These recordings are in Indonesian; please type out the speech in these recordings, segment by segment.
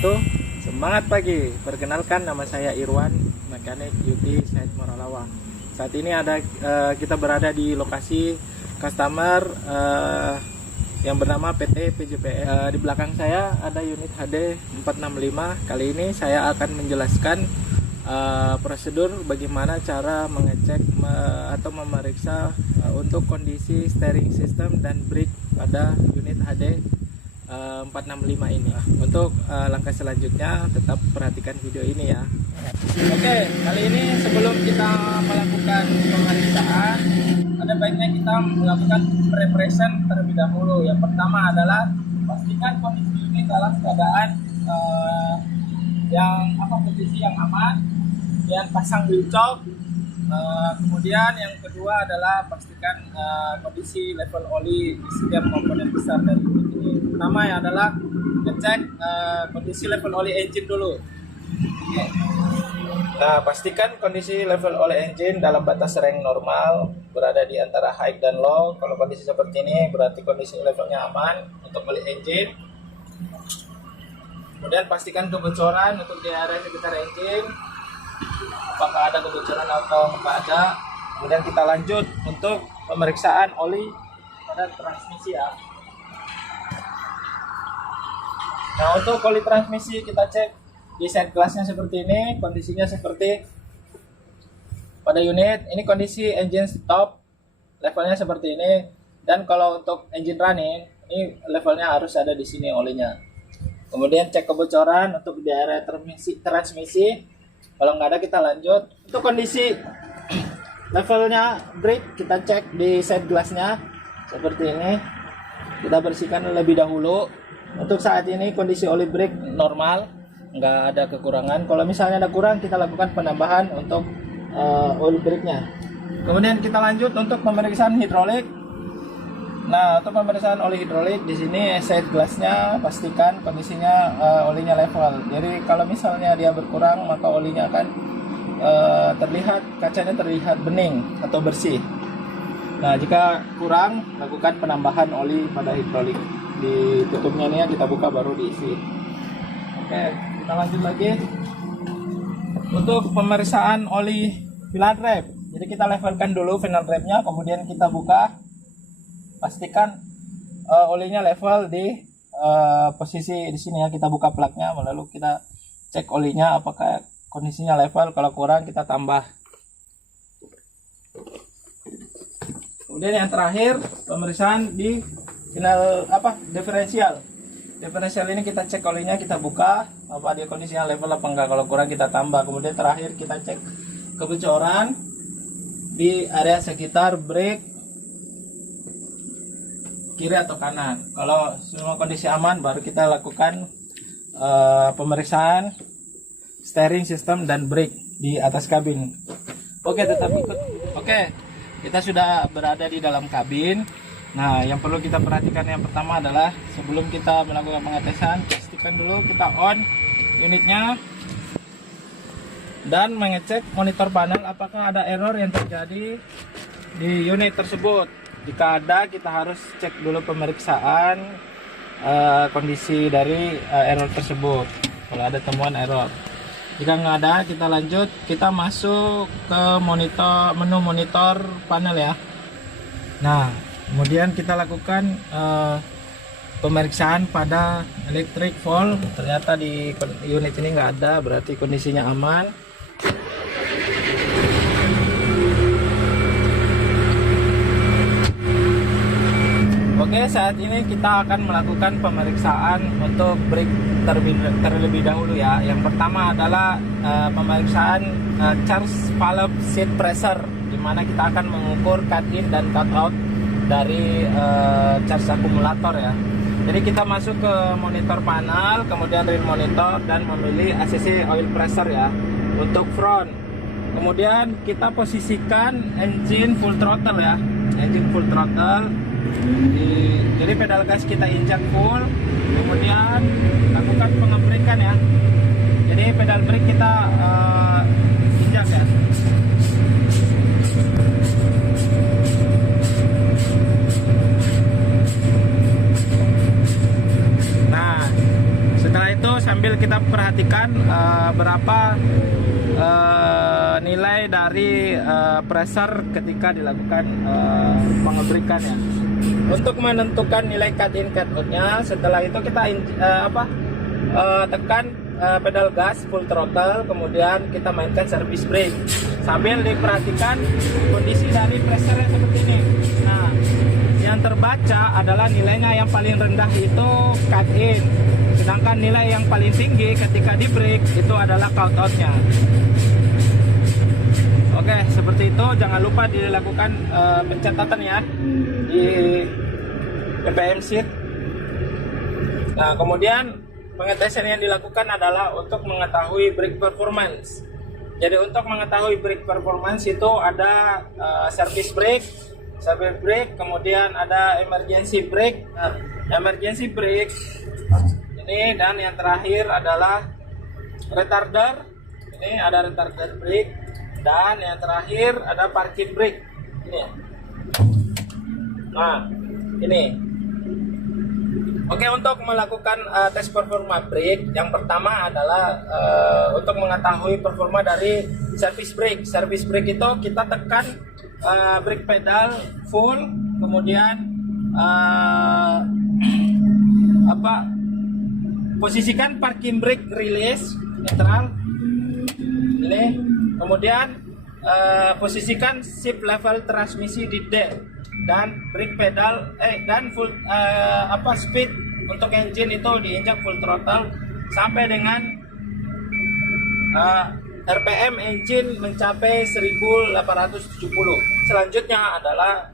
wabarakatuh. Semangat pagi. Perkenalkan, nama saya Irwan, mekanik UT Site Moralawa. Saat ini kita berada di lokasi customer yang bernama PT PJPS. Di belakang saya ada unit HD 465. Kali ini saya akan menjelaskan prosedur bagaimana cara mengecek atau memeriksa untuk kondisi steering system dan brake pada unit HD 465 ini. Untuk langkah selanjutnya tetap perhatikan video ini ya. Oke, kali ini sebelum kita melakukan pemeriksaan, ada baiknya kita melakukan preparation terlebih dahulu. Yang pertama adalah pastikan kondisi unit dalam keadaan posisi yang aman, kemudian pasang wheel chock. Kemudian yang kedua adalah pastikan kondisi level oli di setiap komponen besar dari unit ini. Pertama ya adalah ngecek kondisi level oli engine dulu. Nah, pastikan kondisi level oli engine dalam batas range normal, berada di antara high dan low. Kalau kondisi seperti ini berarti kondisi levelnya aman untuk oli engine. Kemudian pastikan kebocoran untuk di area sekitar engine, apakah ada kebocoran atau tidak ada. Kemudian kita lanjut untuk pemeriksaan oli pada transmisi ya. Nah, untuk oli transmisi kita cek di side glassnya seperti ini, kondisinya seperti pada unit ini, kondisi engine stop levelnya seperti ini. Dan kalau untuk engine running ini levelnya harus ada di sini olinya. Kemudian cek kebocoran untuk di area transmisi. Kalau nggak ada kita lanjut. Untuk kondisi levelnya brake kita cek di side glassnya seperti ini. Kita bersihkan terlebih dahulu. Untuk saat ini kondisi oli brake normal, nggak ada kekurangan. Kalau misalnya ada kurang, kita lakukan penambahan untuk oli brake-nya. Kemudian kita lanjut untuk pemeriksaan hidrolik. Nah, untuk pemeriksaan oli hidrolik di sini side glass-nya pastikan kondisinya olinya level. Jadi kalau misalnya dia berkurang, maka olinya akan kacanya terlihat bening atau bersih. Nah, jika kurang, lakukan penambahan oli pada hidrolik. Di tutupnya ini ya, kita buka baru diisi. Oke, kita lanjut lagi untuk pemeriksaan oli final wrap. Jadi kita levelkan dulu final wrap-nya, kemudian kita buka. Pastikan olinya level di posisi di sini ya. Kita buka plugnya, lalu kita cek olinya apakah kondisinya level. Kalau kurang kita tambah. Kemudian yang terakhir pemeriksaan di final diferensial. Diferensial ini kita cek olinya, kita buka apa dia kondisinya level apa enggak. Kalau kurang kita tambah. Kemudian terakhir kita cek kebocoran di area sekitar brake kiri atau kanan. Kalau semua kondisi aman, baru kita lakukan pemeriksaan steering system dan brake di atas kabin. Oke, tetap ikut. Oke, kita sudah berada di dalam kabin. Nah, yang perlu kita perhatikan yang pertama adalah sebelum kita melakukan pengetesan, pastikan dulu kita on unitnya dan mengecek monitor panel apakah ada error yang terjadi di unit tersebut. Jika ada, kita harus cek dulu pemeriksaan kondisi dari error tersebut. Kalau ada temuan error, jika nggak ada, kita lanjut. Kita masuk ke menu monitor panel ya. Nah, kemudian kita lakukan pemeriksaan pada electric fault. Ternyata di unit ini nggak ada, berarti kondisinya aman. Oke, saat ini kita akan melakukan pemeriksaan untuk brake terlebih dahulu ya. Yang pertama adalah pemeriksaan charge valve seat pressure, di mana kita akan mengukur cut in dan cut out dari charge akumulator ya. Jadi kita masuk ke monitor panel, kemudian rear monitor, dan memilih ACC oil pressure ya untuk front. Kemudian kita posisikan engine full throttle ya, engine full throttle. Jadi pedal gas kita injak full, kemudian lakukan pengebrekan ya. Jadi pedal brake kita injak ya. Nah, setelah itu sambil kita perhatikan berapa nilai dari pressure ketika dilakukan pengebrikannya. Untuk menentukan nilai cut in cut out-nya, setelah itu kita tekan pedal gas full throttle, kemudian kita mainkan service brake sambil diperhatikan kondisi dari pressure seperti ini. Nah, yang terbaca adalah nilainya yang paling rendah itu cut in, sedangkan nilai yang paling tinggi ketika di brake itu adalah cut out-nya. Oke, seperti itu. Jangan lupa dilakukan pencatatan ya di ppm sheet. Nah, kemudian pengetesan yang dilakukan adalah untuk mengetahui brake performance. Jadi untuk mengetahui brake performance itu ada service brake, kemudian ada emergency brake. Nah, emergency brake ini, dan yang terakhir adalah retarder. Ini ada retarder brake, dan yang terakhir ada parking brake. Ini. Nah, ini. Oke, untuk melakukan tes performa brake, yang pertama adalah untuk mengetahui performa dari service brake. Service brake itu kita tekan brake pedal full, kemudian posisikan parking brake release netral. Ini, kemudian posisikan shift level transmisi di D, dan brake pedal dan full speed untuk engine itu diinjak full throttle sampai dengan RPM engine mencapai 1870. Selanjutnya adalah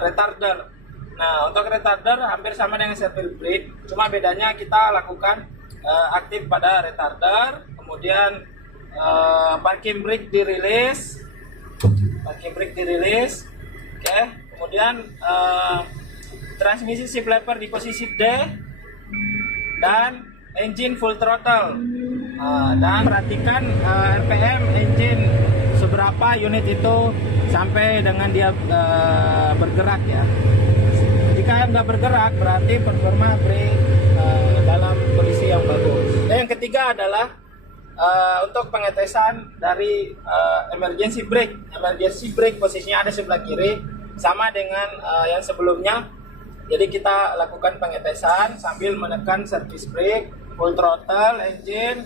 retarder. Nah, untuk retarder hampir sama dengan service brake, cuma bedanya kita lakukan aktif pada retarder, kemudian parking brake di release, oke. Kemudian transmisi shift lever di posisi D, dan engine full throttle. Dan perhatikan RPM engine seberapa unit itu sampai dengan dia bergerak ya. Jika nggak bergerak berarti performa brake dalam kondisi yang bagus. Dan yang ketiga adalah untuk pengetesan dari emergency brake. Emergency brake posisinya ada sebelah kiri, sama dengan yang sebelumnya. Jadi kita lakukan pengetesan sambil menekan service brake, full throttle engine,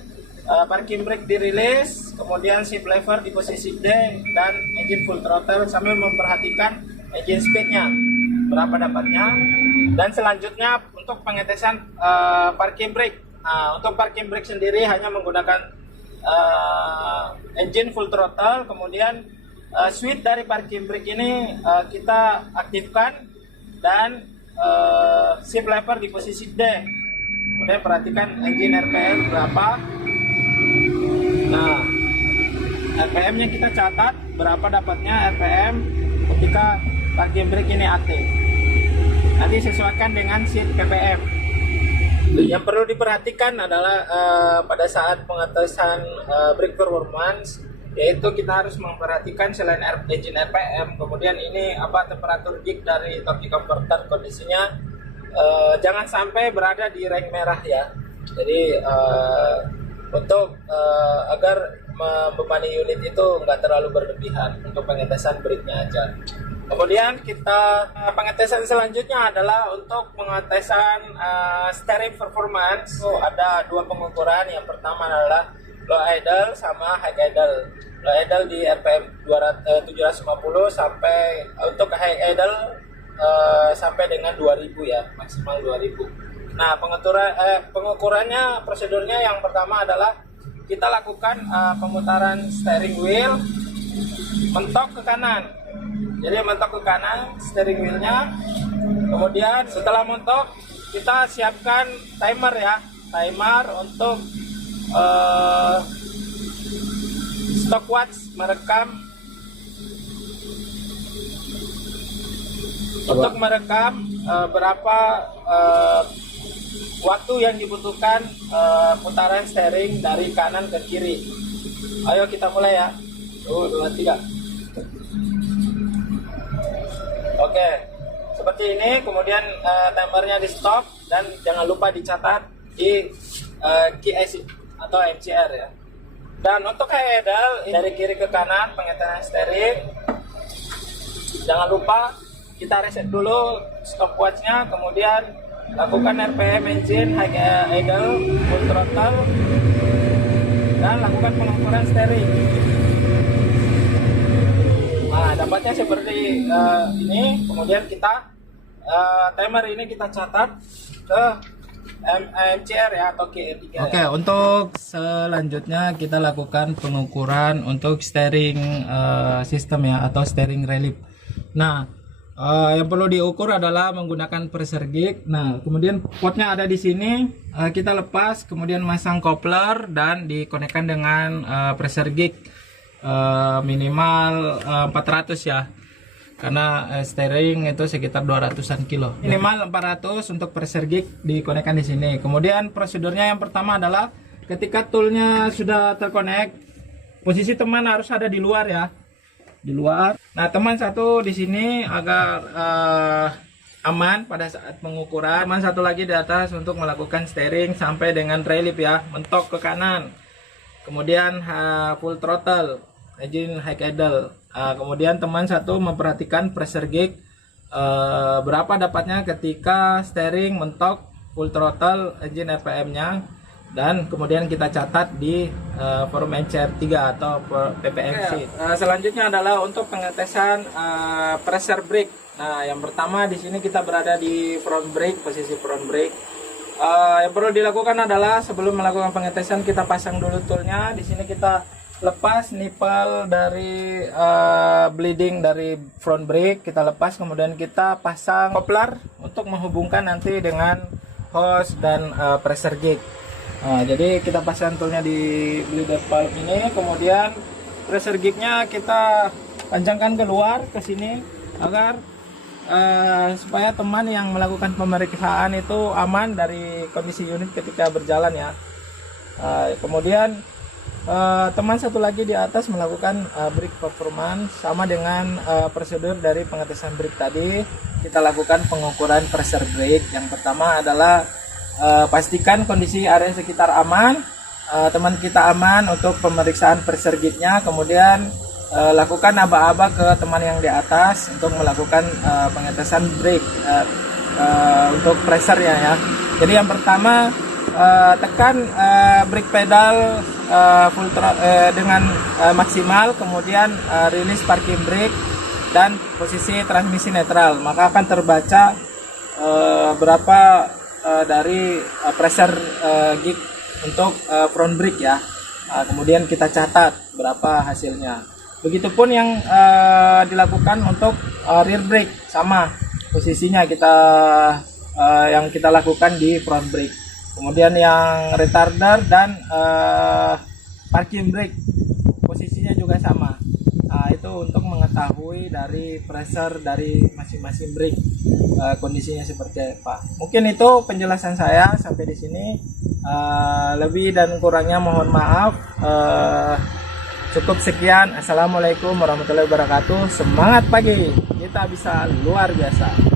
parking brake di release, kemudian shift lever di posisi D, dan engine full throttle sambil memperhatikan engine speednya berapa dapatnya. Dan selanjutnya untuk pengetesan parking brake. Untuk parking brake sendiri hanya menggunakan engine full throttle, kemudian switch dari parking brake ini kita aktifkan, dan shift lever di posisi D. Kemudian perhatikan engine RPM berapa. Nah, RPM nya kita catat berapa dapatnya RPM ketika parking brake ini aktif. Nanti sesuaikan dengan sheet ppm. Yang perlu diperhatikan adalah pada saat pengetesan brake performance, yaitu kita harus memperhatikan selain engine RPM, kemudian ini temperatur jig dari torque converter, kondisinya jangan sampai berada di rank merah ya. Jadi untuk agar membebani unit itu nggak terlalu berlebihan, untuk pengetesan brake-nya aja. Kemudian kita pengetesan selanjutnya adalah untuk pengetesan steering performance. Ada dua pengukuran. Yang pertama adalah low idle sama high idle. Low idle di RPM 750 sampai untuk high idle sampai dengan 2000 ya, maksimal 2000. Nah, pengukurannya, prosedurnya yang pertama adalah kita lakukan pemutaran steering wheel, mentok ke kanan. Jadi mentok ke kanan steering wheelnya. Kemudian setelah mentok kita siapkan timer ya, timer untuk stopwatch merekam, untuk merekam berapa waktu yang dibutuhkan putaran steering dari kanan ke kiri. Ayo kita mulai ya. 1, 2, 3. Oke, seperti ini. Kemudian timernya di stop, dan jangan lupa dicatat di key AC atau MCR ya. Dan untuk idle dari kiri ke kanan pengetesan steering. Jangan lupa kita reset dulu stopwatchnya, kemudian lakukan RPM engine, high idle, full throttle, dan lakukan pengukuran steering. Nah, dapatnya seperti ini. Kemudian kita timer ini kita catat ke MCR ya atau KE3. Oke, untuk selanjutnya kita lakukan pengukuran untuk steering system ya atau steering relief. Nah, yang perlu diukur adalah menggunakan pressure gauge. Nah, kemudian potnya ada di sini. Kita lepas, kemudian masang coupler dan dikonekkan dengan pressure gauge minimal 400 ya. Karena steering itu sekitar 200-an kilo. Minimal 400 untuk pressure gauge dikonekkan di sini. Kemudian prosedurnya yang pertama adalah ketika toolnya sudah terkonek, posisi teman harus ada di luar ya. Di luar. Nah, teman satu di sini agar aman pada saat pengukuran. Teman satu lagi di atas untuk melakukan steering sampai dengan relief ya, mentok ke kanan. Kemudian full throttle, engine high idle. Kemudian teman satu memperhatikan pressure gauge berapa dapatnya ketika steering mentok, full throttle, engine RPM-nya. Dan kemudian kita catat di forum NCR3 atau PPMC. Selanjutnya adalah untuk pengetesan pressure brake. Nah, yang pertama di sini kita berada di front brake, posisi front brake. Yang perlu dilakukan adalah sebelum melakukan pengetesan kita pasang dulu toolnya. Di sini kita lepas nipple dari bleeding dari front brake, kita lepas, kemudian kita pasang coupler untuk menghubungkan nanti dengan hose dan pressure gauge. Nah, jadi kita pasang toolnya di bleeder valve ini, kemudian pressure gauge-nya kita panjangkan keluar ke sini agar supaya teman yang melakukan pemeriksaan itu aman dari kondisi unit ketika berjalan ya. Kemudian teman satu lagi di atas melakukan brake performance sama dengan prosedur dari pengetesan brake tadi. Kita lakukan pengukuran pressure brake. Yang pertama adalah pastikan kondisi area sekitar aman, teman kita aman untuk pemeriksaan pressure gauge-nya. Kemudian lakukan aba-aba ke teman yang di atas untuk melakukan pengetesan brake untuk pressure-nya ya. Jadi yang pertama tekan brake pedal dengan maksimal, kemudian rilis parking brake dan posisi transmisi netral, maka akan terbaca berapa dari pressure gauge untuk front brake ya. Kemudian kita catat berapa hasilnya. Begitupun yang dilakukan untuk rear brake, sama posisinya yang kita lakukan di front brake. Kemudian yang retarder dan parking brake posisinya juga sama. Nah, itu untuk mengetahui dari pressure dari masing-masing brake kondisinya seperti apa. Mungkin itu penjelasan saya sampai di sini. Lebih dan kurangnya mohon maaf. Cukup sekian. Assalamualaikum warahmatullahi wabarakatuh. Semangat pagi, kita bisa luar biasa.